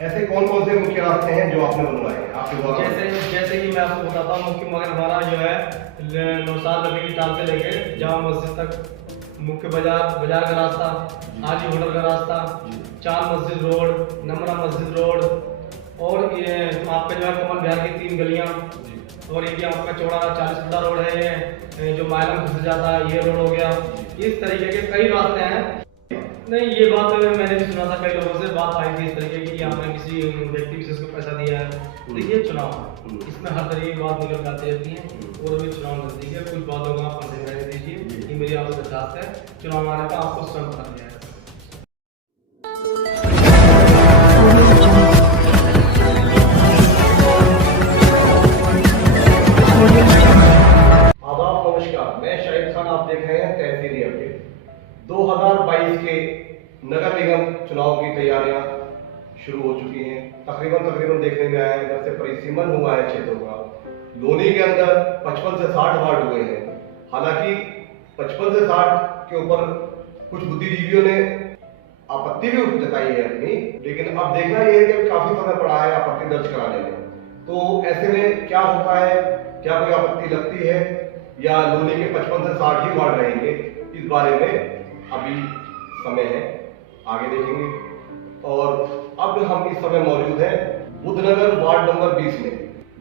ऐसे कौन कौन से मुख्य रास्ते हैं जो आपने बनवाए आपके द्वारा? जैसे कि मैं आपको बताता हूँ, मुख्य मार्ग हमारा जो है नौशाद रफी की टाल से लेके जामा मस्जिद तक, मुख्य बाजार का रास्ता, हाजी होटल का रास्ता, चांद मस्जिद रोड, नमरा मस्जिद रोड, और ये आपका जो है कमल बिहार की 3 गलियाँ, और ये आपका चौड़ा 40 फुटा रोड है, ये जो मायलम घुस जाता है ये रोड हो गया। इस तरीके के कई रास्ते हैं। नहीं, ये बात मैंने भी सुना था, कई लोगों से बात आई थी इस तरीके की कि आपने किसी व्यक्ति विशेष को पैसा दिया है। देखिए, चुनाव इसमें हर तरह की बात निकल आती रहती है, और अभी चुनाव नजदीक है, कुछ बातों का आप कंसिडर रहने दीजिए। ये मेरी आपसे दरखास्त है, चुनाव आने का आपको स्वयं कर दिया है। आदाब, नमस्कार, मैं शाहिद खान, आप देख रहे हैं तहसीली अपडेट। 2022 के नगर निगम चुनाव की तैयारियां शुरू हो चुकी हैं। तकरीबन देखने में आया है, इधर से परिसीमन हुआ है क्षेत्रों का। लोनी के अंदर 55 से 60 वार्ड हुए हैं। हालांकि 55 से 60 के ऊपर कुछ बुद्धिजीवियों ने आपत्ति भी जताई है अपनी, लेकिन अब देखना यह है कि काफी समय पड़ा है आपत्ति दर्ज कराने में। तो ऐसे में क्या होता है, क्या कोई आपत्ति लगती है या लोनी के 55 से 60 ही वार्ड रहेंगे, इस बारे में अभी समय है, आगे देखेंगे। और अब हम इस समय मौजूद हैं बुद्धनगर वार्ड नंबर 20 में,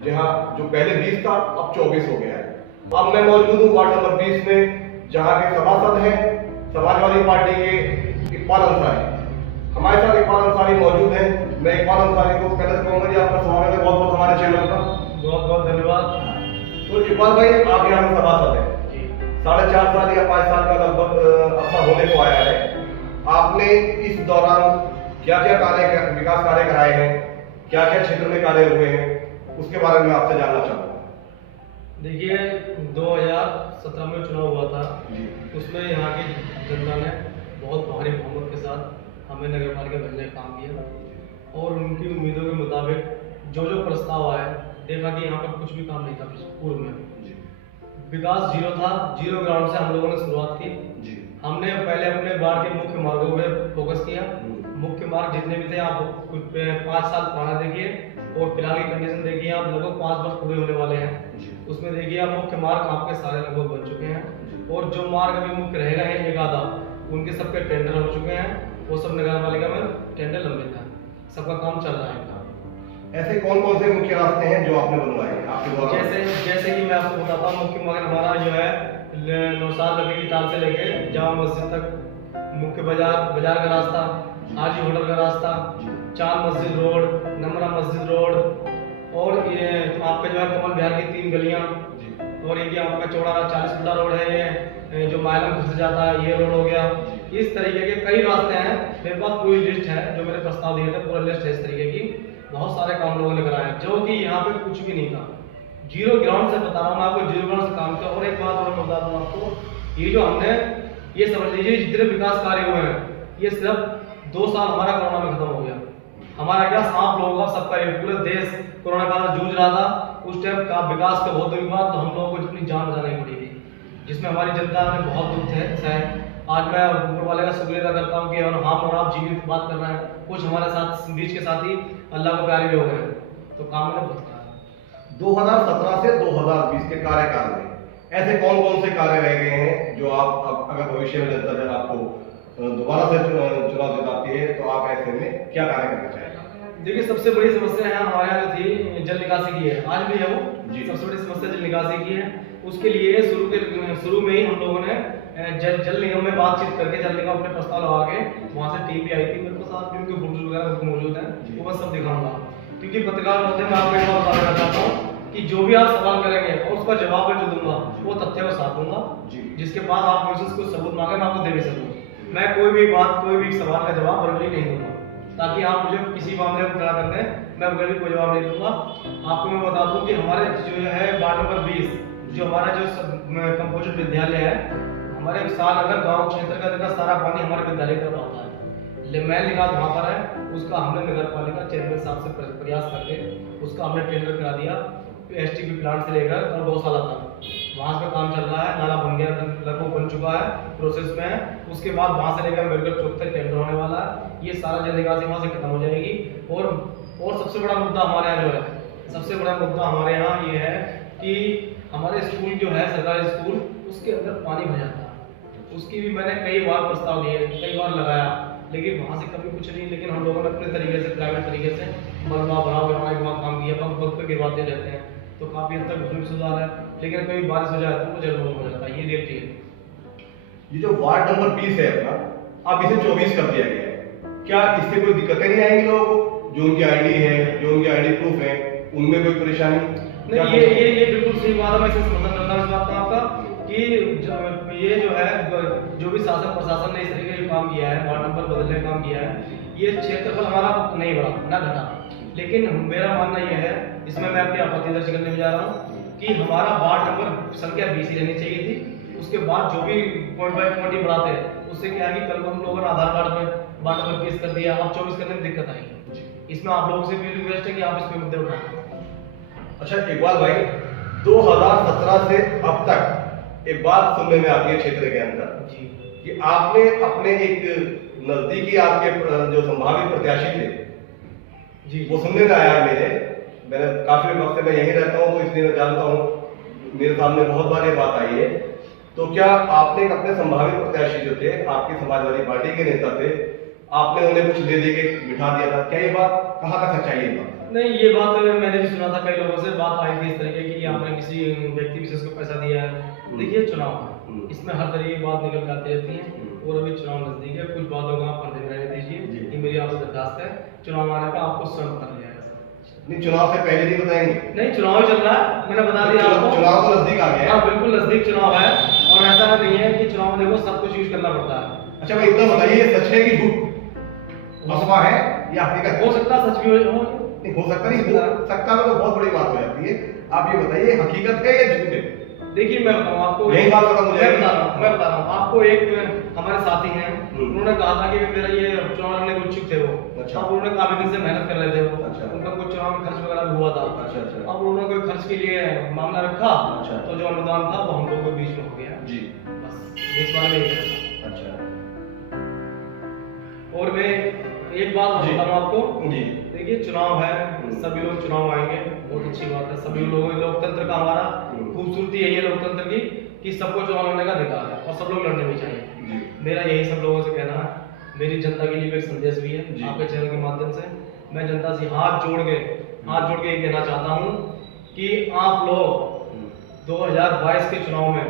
जहां जो पहले 20 था अब 24 हो गया है। अब मैं मौजूद हूँ वार्ड नंबर 20 में, जहां के सभासद हैं समाजवादी पार्टी के इकबाल अंसारी। हमारे साथ इकबाल अंसारी मौजूद हैं। मैं इकबाल अंसारी को पहले कहूँगा जी, आपका स्वागत है बहुत बहुत हमारे चैनल पर। बहुत बहुत धन्यवाद। तो इकबाल भाई, आप यहाँ में सभासद हैं, 4.5 साल या 5 साल का लगभग अरसा होने को आया है। आपने इस दौरान क्या क्या विकास कार्य कराए हैं, क्या क्या क्षेत्र में कार्य हुए हैं, उसके बारे में आपसे जानना चाहूँगा। देखिए, 2017 में चुनाव हुआ था, उसमें यहाँ की जनता ने बहुत भारी बहुमत के साथ हमें नगर पालिका भेजने का काम किया, और उनकी उम्मीदों के मुताबिक जो प्रस्ताव आए, देखा कि यहाँ पर कुछ भी काम नहीं था। पूर्व में विकास जीरो था, जीरो ग्राउंड से हम लोगों ने शुरुआत की। हमने पहले अपने वार्ड के मुख्य मार्गों पे फोकस किया। मुख्य मार्ग जितने भी थे, आप 5 साल पुराना देखिए, और फिलहाल की कंडीशन देखिए, आप लगभग 5 वर्ष पूरे होने वाले हैं। उसमें देखिए, आप मुख्य मार्ग आपके सारे लगभग बन चुके हैं, और जो मार्ग अभी मुख्य रह गए हैं एक आधा, उनके सबके टेंडर हो चुके हैं। वो सब नगर पालिका में टेंडर लंबित है, सबका काम चल रहा है। ऐसे कौन कौन से मुख्य रास्ते हैं जो आपने बनवाए आपके द्वारा? जैसे कि मैं आपको बताता हूँ, मुख्य मार्ग हमारा जो है नौशाद रफी की टाल से लेके जामा मस्जिद तक, मुख्य बाजार का रास्ता, हाजी होटल का रास्ता, चांद मस्जिद रोड, नमरा मस्जिद रोड, और ये आपका जो है कमल बिहार की 3 गलियाँ, और ये आपका चौड़ा 40 फुटा रोड है, ये जो मायलम घुस जाता है ये रोड हो गया। इस तरीके के कई रास्ते हैं। मेरे पास पूरी लिस्ट है, जो मेरे प्रस्ताव दिए थे, पूरा लिस्ट है इस तरीके की। बहुत सारे काम लोगों ने कराए, जो कि यहाँ पे कुछ भी नहीं था। जीरो ग्राउंड से बता रहा हूँ मैं आपको, जीरो ग्राउंड से काम किया। और एक बात और मैं बता दूँ आपको, ये जो हमने, ये समझ लीजिए जितने विकास कार्य हुए हैं, ये सिर्फ 2 साल हमारा कोरोना में खत्म हो गया। हमारा क्या, सांप लोगों का सबका, ये पूरे देश कोरोना काल में जूझ रहा था। उस टाइम का विकास के बहुत दिन बाद तो हम लोगों को इतनी जान बचानी पड़ी थी, जिसमें हमारी जनता ने बहुत दुख है। आज मैं ऊपर वाले का शुक्रिया अदा करता हूँ कि हम और आप जीवित बात कर रहे हैं। कुछ हमारे साथ बीच के साथ ही अल्लाह को प्यारे भी हो गए, तो काम में बहुत करा है। 2017 से 2020 के कार्यकाल में ऐसे कौन कौन से कार्य रह गए हैं जो आप अगर भविष्य में जनता जब आपको दोबारा से चुनाव जिताती है, तो आप ऐसे में क्या कार्य करना चाहेंगे? देखिए, सबसे बड़ी समस्या है हमारे यहाँ थी जल निकासी की है, आज भी है वो। सबसे बड़ी समस्या जल निकासी की है। उसके लिए शुरू में ही हम लोगों ने जल निगम में बातचीत करके, जल निगम अपने प्रस्ताव लगा के, वहाँ से टीम भी आई थी, मेरे साथ भी उनके फोटो वगैरह मौजूद हैं, वो मैं सब दिखाऊंगा। क्योंकि पत्रकार होते हैं, मैं आपको एक बात बताना चाहता हूँ कि जो भी आप सवाल करेंगे और उसका जवाब मैं जो दूंगा वो तथ्य के साथ दूंगा, जिसके बाद आप मुझसे कुछ सबूत मांगे, मैं आपको दे भी सकूँ। मैं कोई भी सवाल का जवाब वर्बली नहीं दूंगा, ताकि आप मुझे किसी मामले में खड़ा करते हैं, मैं वर्बली कोई जवाब नहीं दूंगा। आपको मैं बता दूं कि हमारे जो है वार्ड नंबर 20, जो हमारा जो कंपोजिट विद्यालय है, हमारे सालनगर गांव क्षेत्र का देखा सारा पानी हमारे विद्यालय तक आता है। मैल निकाल वहाँ पर है, उसका हमने नगर पालिका चेयरमैन साहब से प्रयास करके उसका हमने टेंडर करा दिया। एसटीपी प्लांट से लेकर और गौशाला तक वहाँ पे काम चल रहा है, नाला बन गया, लगभग बन चुका है, प्रोसेस में है। उसके बाद वहाँ से लेकर मेडिकल चौक तक टेंडर होने वाला है। ये सारा जल निकासी वहाँ से खत्म हो जाएगी। और सबसे बड़ा मुद्दा हमारे यहाँ जो है, सबसे बड़ा मुद्दा हमारे यहाँ ये है कि हमारे स्कूल जो है, सरकारी स्कूल, उसके अंदर पानी भर जाता है। उसकी भी मैंने कई बार प्रस्ताव दिए, कई बार लगाया, लेकिन वहाँ से कभी कुछ नहीं। लेकिन हम लोगों ने अपने तरीके से, प्राइवेट तरीके से मलबा भराव करवाने का काम किया, वक्त पे गिरवाते रहते हैं, तो काफ़ी हद तक उसमें सुधार है। लेकिन कभी बारिश हो जाए तो वो जलमग्न हो जाता है, ये रियलिटी है। ये जो वार्ड नंबर 20 है अपना, अब इसे 24 कर दिया गया है, क्या इससे कोई दिक्कतें नहीं आएंगी लोगों को? जो उनकी आईडी है, जो उनकी आईडी प्रूफ है, उनमें कोई परेशानी नहीं? ये बिल्कुल सही बात है। मैं इसे समर्थन करता हूँ इस बात का आपका, कि ये जो है, जो भी शासन प्रशासन ने इस तरीके का काम किया है, वार्ड नंबर बदलने का काम किया है, ये क्षेत्रफल हमारा नहीं बढ़ा ना घटा। लेकिन मेरा मानना यह है, इसमें मैं अपनी आपत्ति दर्ज करने में जा रहा हूँ, कि हमारा वार्ड नंबर संख्या 20 ही रहनी चाहिए थी। उसके बाद जो भी पॉइंट बाय पॉइंट ही बढ़ाते हैं, उससे क्या है कि कल को हम लोगों ने आधार कार्ड में वार्ड नंबर 20 कर दिया, अब 24 करने में दिक्कत आएगी। इसमें आप लोगों से भी रिक्वेस्ट है कि आप इस पे मुद्दे उठाएं। अच्छा इकबाल भाई, 2017 से अब तक एक बात सुनने में आती है क्षेत्र के अंदर जी, कि आपने अपने एक नजदीकी आपके जो संभावित प्रत्याशी थे जी, वो सुनने में आया मैंने काफी वक्त से मैं यहीं रहता हूँ, तो इसलिए मैं जानता हूँ, मेरे सामने बहुत बार ये बात आई है। तो क्या आपने अपने संभावित प्रत्याशी जो थे, आपकी समाजवादी पार्टी के नेता थे, आपने उन्हें कुछ दे दे के बिठा दिया था? क्या ये बात, कहाँ का सच्चाई है बात? नहीं, ये बात मैंने भी सुना था, कई लोगों से बात आई थी इस तरीके की, आपने किसी व्यक्ति विशेष को पैसा दिया है। देखिए, चुनाव है, इसमें हर तरह की बात निकल के आती रहती है, और अभी चुनाव नजदीक है, कुछ बातों का आप पर्दे में रहने दीजिए, ये मेरी आपसे दरखास्त है। चुनाव आने का आपको स्वयं पता चल जाएगा सर। नहीं, चुनाव से पहले नहीं बताएंगे? नहीं, चुनाव ही चल रहा है, मैंने बता दिया आपको। चुनाव तो नजदीक आ गया है। हाँ, बिल्कुल नजदीक चुनाव है, और ऐसा नहीं है कि चुनाव में देखो सब कुछ यूज करना पड़ता है। अच्छा भाई, इतना बताइए, सच है कि झूठ, अफवाह है या हकीकत? हो सकता है सच भी हो, नहीं हो सकता, नहीं हो सकता में तो बहुत बड़ी बात हो जाती है। आप ये बताइए, हकीकत है या झूठ है? देखिए, मैं बताऊं आपको, यही बात खत्म हो जाएगी। मैं बता रहा हूँ आपको। एक हमारे साथी हैं, उन्होंने कहा था कि मेरा ये चुनाव लड़ने को इच्छुक थे वो। अच्छा। अब उन्होंने काफी दिन से मेहनत कर रहे थे वो। अच्छा। उनका कुछ चुनाव में खर्च वगैरह भी हुआ था। अच्छा अच्छा। अब उन्होंने कोई खर्च के लिए मामला रखा, अच्छा। तो जो अनुदान था वो हम लोगों के बीच में हो गया। जी, बस इस बारे में यही है। अच्छा और मैं एक बात जी। बताऊं आपको, जी, देखिए, चुनाव है, सभी लोग चुनाव आएंगे, बहुत अच्छी बात है। सभी लोगों, लोकतंत्र का हमारा खूबसूरती है ये लोकतंत्र की, कि सबको चुनाव लड़ने का अधिकार है, और सब लोग लड़ने भी चाहिए। जी, मेरा यही सब लोगों से कहना है। मेरी जनता के लिए भी एक संदेश भी है, जी। आपके चैनल के माध्यम से मैं जनता से हाथ जोड़ के ये कहना चाहता हूँ कि आप लोग 2022 के चुनाव में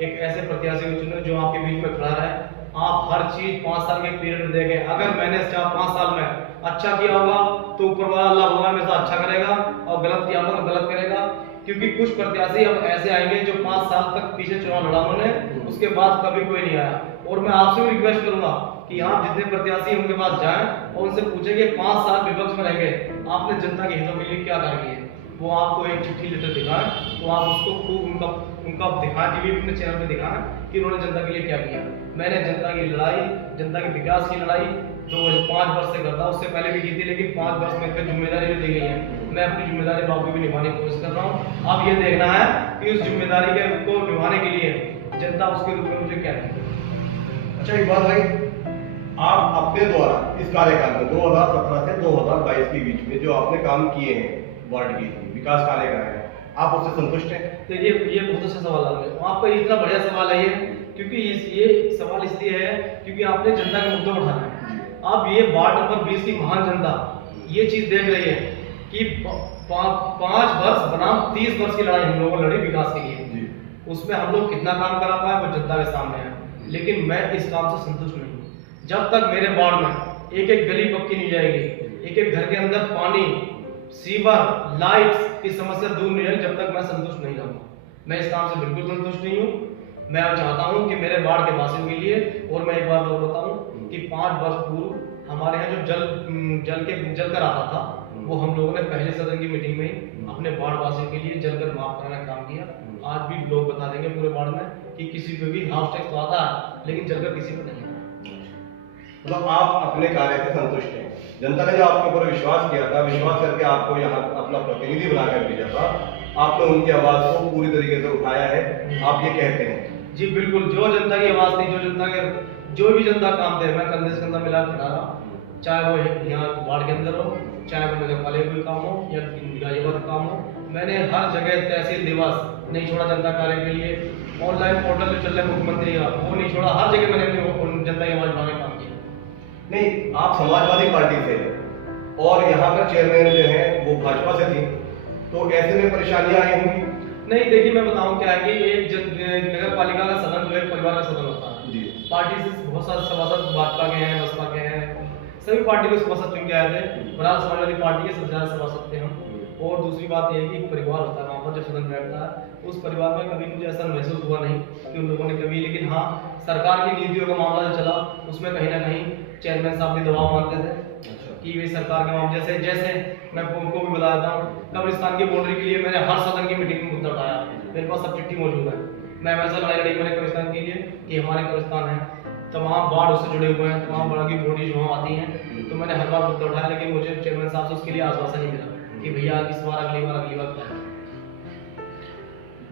एक ऐसे प्रत्याशी को चुने जो आपके बीच में खड़ा रहे। आप हर चीज 5 साल के पीरियड में देखें। अगर मैंने 5 साल में अच्छा किया होगा तो ऊपर वाला अल्लाह भगवान मेरे साथ अच्छा करेगा, और गलत किया होगा तो गलत करेगा। क्योंकि कुछ प्रत्याशी अब ऐसे आएंगे जो 5 साल तक पीछे चुनाव लड़ा उन्होंने, उसके बाद कभी कोई नहीं आया। और मैं आपसे भी रिक्वेस्ट करूंगा कि आप जितने प्रत्याशी उनके पास जाएं और उनसे पूछें कि 5 साल विपक्ष में रह गए आपने जनता के हितों के लिए क्या कार्य किए। वो आपको एक चिट्ठी लेटर दिखाएं, तो आप उसको खूब उनका दिखाएं, टीवी अपने चैनल पे दिखाएं कि उन्होंने जनता के लिए क्या किया। मैंने जनता की लड़ाई, जनता के विकास की लड़ाई जो 5 वर्ष से करता, उससे पहले भी की थी, लेकिन 5 वर्ष में फिर जिम्मेदारी जो दी गई है, मैं अपनी जिम्मेदारी बाबू भी निभाने की कोशिश कर रहा हूँ। अब ये देखना है कि उस जिम्मेदारी के को निभाने के लिए जनता उसके रूप में मुझे क्या देती है। अच्छा इकबाल भाई, आप अपने द्वारा इस कार्यकाल में 2017 से 2022 के बीच में जो आपने काम किए हैं वार्ड के विकास कार्य कराए हैं, आप उससे संतुष्ट हैं? देखिए, ये बहुत अच्छा सवाल है आपका, इतना बढ़िया सवाल है ये, क्योंकि ये सवाल इसलिए है क्योंकि आपने जनता के मुद्दे उठाना है। अब ये वार्ड नंबर 20 की महान जनता ये चीज देख रही है कि 5 वर्ष बनाम 30 वर्ष की लड़ाई हम लोगों ने लड़ी विकास के लिए। उसमें हम लोग कितना काम करा पाए वो जनता के सामने है, लेकिन मैं इस काम से संतुष्ट नहीं हूँ। जब तक मेरे वार्ड में एक एक गली पक्की नहीं जाएगी, एक एक घर के अंदर पानी, सीवर, लाइट्स की समस्या दूर नहीं है, जब तक मैं संतुष्ट नहीं रहूंगा। मैं इस काम से बिल्कुल संतुष्ट नहीं हूँ। मैं चाहता हूँ कि मेरे वार्ड के वासियों के लिए, और मैं एक बात और बताऊँ कि 5 वर्ष पूर्व हमारे यहाँ जो जल कर आता था, वो हम लोगों ने पहले सदन की मीटिंग में ही अपने वार्ड वासियों के लिए जलकर माफ कराने का काम किया। आज भी लोग बता देंगे पूरे वार्ड में कि किसी पे भी हाउस टैक्स तो आता है, लेकिन जलकर किसी पे नहीं आता। मतलब आप अपने कार्य से संतुष्ट हैं। जनता ने जो आपके ऊपर विश्वास किया था, विश्वास करके आपको यहाँ अपना प्रतिनिधि बनाकर भेजा था, आपने उनकी आवाज को पूरी तरीके से उठाया है, आप ये कहते हैं। जी बिल्कुल, जो जनता की आवाज़ थी, जो जनता के जो भी जनता काम थे, मैं कंधे से कंधा मिला खड़ा रहा, चाहे वो यहाँ वार्ड के अंदर हो, चाहे वो नगर पालिका कोई काम हो या गाजियाबाद का काम हो। मैंने हर जगह तहसील दिवस नहीं छोड़ा जनता कार्य के लिए, ऑनलाइन पोर्टल जो चल रहा है मुख्यमंत्री का वो नहीं छोड़ा, हर जगह मैंने अपनी जनता की आवाज़ उठाने का काम किया। नहीं, आप समाजवादी पार्टी से और यहाँ का चेयरमैन जो है वो भाजपा से थी, तो ऐसे में परेशानियां आई होंगी। नहीं देखिए, मैं बताऊं क्या है कि एक नगर पालिका का सदन जो है परिवार का सदन होता है। जी। पार्टी से बहुत सारे सभासद भाजपा के हैं, बसपा के हैं, सभी पार्टी के सभासद चुन के आए थे। बराबर समाजवादी पार्टी के सबसे ज्यादा सभासद थे हम। और दूसरी बात यह है कि परिवार होता है वहाँ पर जब सदन बैठता है, उस परिवार में कभी मुझे ऐसा महसूस हुआ नहीं कि उन लोगों ने कभी, लेकिन हाँ सरकार की नीतियों का मामला जो चला उसमें कहीं ना कहीं चेयरमैन साहब भी दबाव मानते थे कि वे सरकार के मामले से, जैसे मैं उनको भी बता देता हूँ, कब्रिस्तान की बाउंड्री के लिए मैंने हर सदन की मीटिंग में मुद्दा उठाया, मेरे पास सब चिट्ठी मौजूद है। मैं वैसा लड़ाई लड़ी मैंने कब्रिस्तान के लिए कि हमारे कब्रिस्तान है, तमाम बाढ़ उससे जुड़े हुए हैं, तमाम बाढ़ की बाउंड्री वहाँ आती हैं, तो मैंने हर बार मुद्दा उठाया, लेकिन मुझे चेयरमैन साहब से उसके लिए आश्वासन नहीं मिला कि भैया इस बार अगली बार क्या है।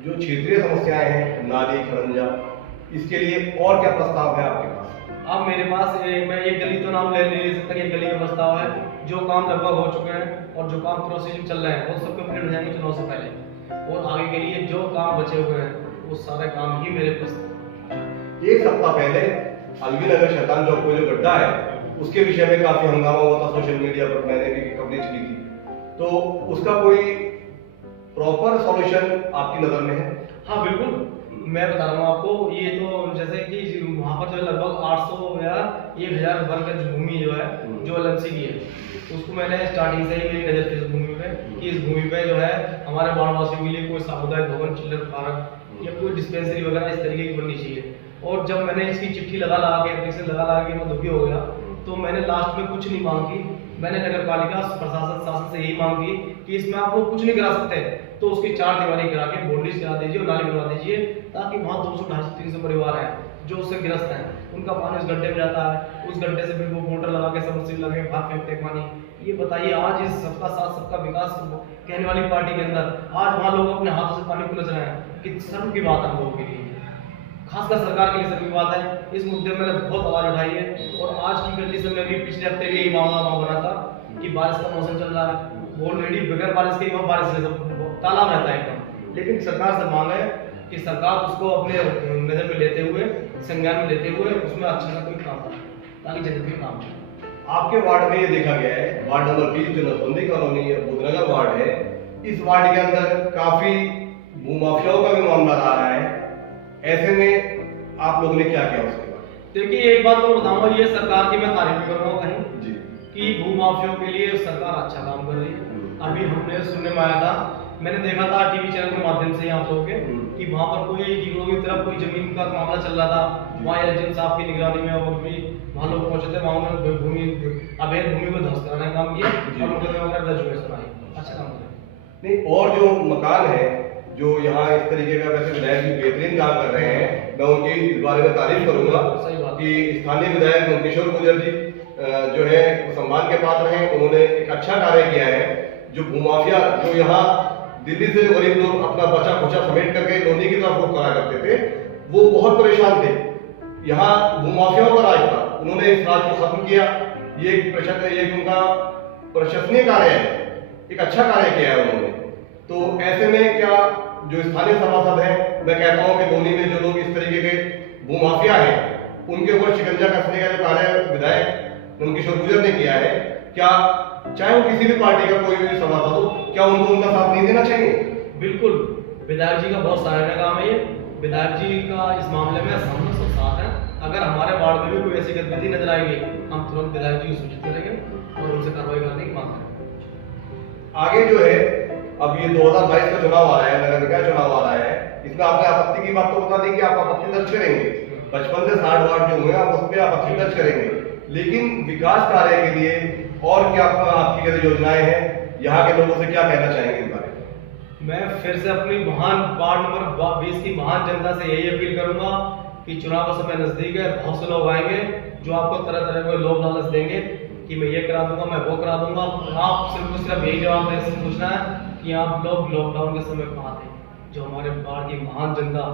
जो क्षेत्रीय समस्याएं हैं, नाली खरंजा, इसके लिए और क्या प्रस्ताव है आपके पास? अब मेरे पास मैं एक गली तो नाम ले नहीं सकता कि एक गली का प्रस्ताव है, जो काम लगभग हो चुके हैं और जो काम प्रोसीजर चल रहे हैं वो सब कंप्लीट हो जाएंगे चुनाव से पहले, और आगे के लिए जो काम बचे हुए हैं वो सारे काम ही मेरे पास। एक सप्ताह पहले अलवी नगर शैतान चौक को जो गड्ढा है उसके विषय में काफी हंगामा हुआ था, सोशल मीडिया पर मैंने भी कवरेज की थी, तो उसका कोई प्रॉपर सॉल्यूशन आपकी नजर में है? हाँ बिल्कुल, मैं बता रहा हूँ आपको, ये तो जैसे कि वहाँ पर जो है लगभग 800 या 1000 वर्ग गज भूमि जो है जो एलएमसी की है, उसको मैंने स्टार्टिंग से ही मेरी नजर थी इस भूमि पे कि इस भूमि पे जो है हमारे बाढ़वासियों के लिए कोई सामुदायिक भवन, चिल्ड्रन पार्क या कोई डिस्पेंसरी वगैरह इस तरीके की बननी चाहिए। और जब मैंने इसकी चिट्ठी लगा के एप्लीकेशन लगा के मैं दुखी हो गया, तो मैंने लास्ट में कुछ नहीं मांग की, मैंने नगर पालिका प्रशासन शासन से यही मांग की कि इसमें आप लोग कुछ नहीं करा सकते, तो उसकी 4 दीवारी करा के बाउंड्रीज करा दीजिए और नाली बनवा दीजिए, ताकि वहाँ 200, 250, 300 परिवार हैं जो उससे ग्रस्त हैं, उनका पानी उस गड्ढे में जाता है, उस गड्ढे से फिर वो मोटर लगा के सबमर्सिबल लगा के बाहर फेंकते हैं पानी। ये बताइए, आज इस सबका साथ सबका विकास कहने वाली पार्टी के अंदर आज वहाँ लोग अपने हाथों से पानी को नजर आए कि शर्म की बात है हम लोगों के लिए, खासकर सरकार के लिए शर्म की बात है। इस मुद्दे में मैंने बहुत आवाज उठाई है, और आज की कंडीशन में भी पिछले हफ्ते भी यही मामला वहाँ बना था कि बारिश का मौसम चल रहा है, ऑलरेडी बगैर बारिश के वहाँ बारिश तालाब रहता है एकदम, लेकिन सरकार से मांग है कि सरकार उसको अपने नजर में लेते हुए, संज्ञान में लेते हुए उसमें अच्छा सा कोई काम करे ताकि जनता के काम हो। आपके वार्ड में ये देखा गया है, वार्ड नंबर 20 जो नसबंदी कॉलोनी है, बुधनगर वार्ड है, इस वार्ड के अंदर काफी भूमाफियाओं का भी मामला रहा है, ऐसे में आप लोगों ने क्या किया उसके बाद? देखिए, एक बात तो बताऊंगा, ये सरकार की मैं तारीफ भी कर रहा हूँ कहीं जी कि भूमाफियों के लिए सरकार अच्छा काम कर रही है। अभी हमने सुनने में आया था, मैंने देखा था टीवी चैनल के माध्यम से यहाँ लोगों के कि वहाँ पर कोई हीरो की तरफ कोई जमीन का मामला चल रहा था, वहाँ एजेंट साहब की निगरानी में और भी वहाँ लोग पहुंचे थे, वहाँ उन्होंने भूमि अवैध भूमि को ध्वस्त कराने का काम किया और मुकदमे वगैरह दर्ज हुए, सुनाई, अच्छा काम किया। नहीं, और जो मकान है जो यहाँ इस तरीके का, वैसे विधायक जी बेहतरीन काम कर रहे हैं, मैं उनकी इस बारे में तारीफ करूंगा कि स्थानीय विधायक नंदकिशोर गुर्जर जी जो है सम्मान के पात्र हैं, उन्होंने एक अच्छा कार्य किया है। जो भूमाफिया जो यहाँ दिल्ली से जो गरीब लोग अपना बचा खुचा समेट करके लोनी की तरफ रुख करा करते थे, वो बहुत परेशान थे, यहाँ भूमाफियाओं का राज था, उन्होंने इस राज को खत्म किया। ये उनका प्रशंसनीय कार्य है, एक अच्छा कार्य किया है उन्होंने। तो ऐसे में क्या जो स्थानीय सभासद हैं, मैं कहता हूँ कि लोनी में जो लोग इस तरीके के भूमाफिया हैं, उनके ऊपर शिकंजा कसने का जो कार्य विधायक नंदकिशोर गुर्जर ने किया है, क्या चाहे वो किसी भी पार्टी का कोई भी सभासद हो, क्या उनको उनका साथ नहीं देना चाहिए? बिल्कुल, विधायक जी का बहुत सराहनीय काम है ये, विधायक जी का इस मामले में हम लोग सब साथ हैं। अगर हमारे वार्ड में भी कोई ऐसी गतिविधि नजर आएगी, हम तुरंत विधायक जी को सूचित करेंगे और उनसे कार्रवाई करने की मांग करेंगे। आगे जो है, अब ये 2022 का चुनाव आ रहा है, नगर निकाय चुनाव आ रहा है, इसमें आपने आपत्ति की बात तो बता दी कि आप आपत्ति दर्ज करेंगे, 55 से 60 वार्ड जो हुए आप उस पर आपत्ति दर्ज करेंगे, लेकिन विकास कार्य के लिए और क्या आपकी क्या योजनाएं हैं, यहाँ के लोगों से क्या कहना चाहेंगे इस बारे में? मैं फिर से अपनी महान वार्ड नंबर 20 की महान जनता से यही अपील करूंगा कि चुनाव का समय नजदीक है, बहुत से लोग आएंगे जो आपको तरह तरह के लोभ लालच देंगे कि मैं ये करा दूंगा, मैं वो करा दूंगा। आप सिर्फ यही जवाब दे पूछना है कि आप लोग लॉकडाउन के समय कहाँ थे? जो हमारे बाहर की महान जनता,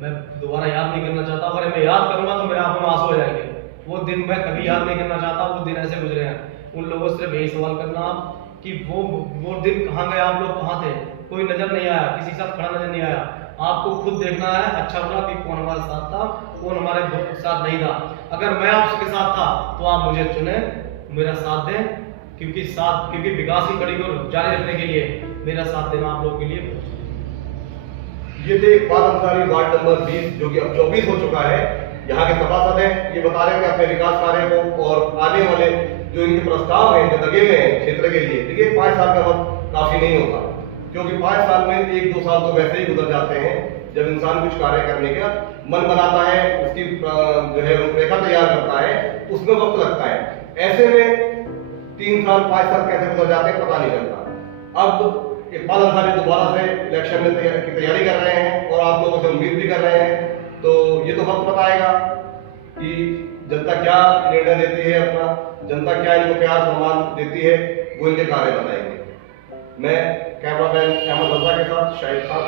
मैं दोबारा याद नहीं करना चाहता, अगर मैं याद करूंगा तो मेरे आंखों में आंसू हो जाएंगे। वो दिन मैं कभी याद नहीं करना चाहता, वो दिन ऐसे गुजरे हैं। उन लोगों से सिर्फ यही सवाल करना कि वो दिन कहाँ गए, आप लोग कहाँ थे? कोई नजर नहीं आया, किसी के साथ खड़ा नजर नहीं आया। आपको खुद देखना है अच्छा बुरा कि कौन हमारे साथ था, कौन हमारे साथ नहीं था। अगर मैं आपके साथ था तो आप मुझे चुने, मेरा साथ दें, क्योंकि विकास की कड़ी को जारी रखने के लिए मेरा साथ देना आप लोगों के लिए। ये थे इकबाल अंसारी, वार्ड नंबर 20, जो कि अब 24 हो चुका है। यहाँ के सभासद हैं। ये बता रहे हैं कि अपने विकास कार्य को और आने वाले जो इनके प्रस्ताव हैं, जो लगे हुए हैं क्षेत्र के लिए, देखिए 5 साल का वक्त काफी नहीं होता, क्योंकि 5 साल में 1-2 साल तो वैसे ही गुजर जाते हैं। जब इंसान कुछ कार्य करने का मन बनाता है, उसकी जो है रूपरेखा तैयार करता है, उसमें वक्त लगता है। ऐसे में 3 साल 5 साल कैसे गुजर जाते हैं पता नहीं चलता। अब इकबाल अंसारी दोबारा से इलेक्शन में की तैयारी कर रहे हैं और आप लोगों से उम्मीद भी कर रहे हैं, तो ये तो वक्त बताएगा कि जनता क्या निर्णय देती है अपना, जनता क्या इनको प्यार सम्मान देती है, वो इनके कार्य बताएंगे। मैं कैमरामैन अहमद रजा के साथ शाहिद खान।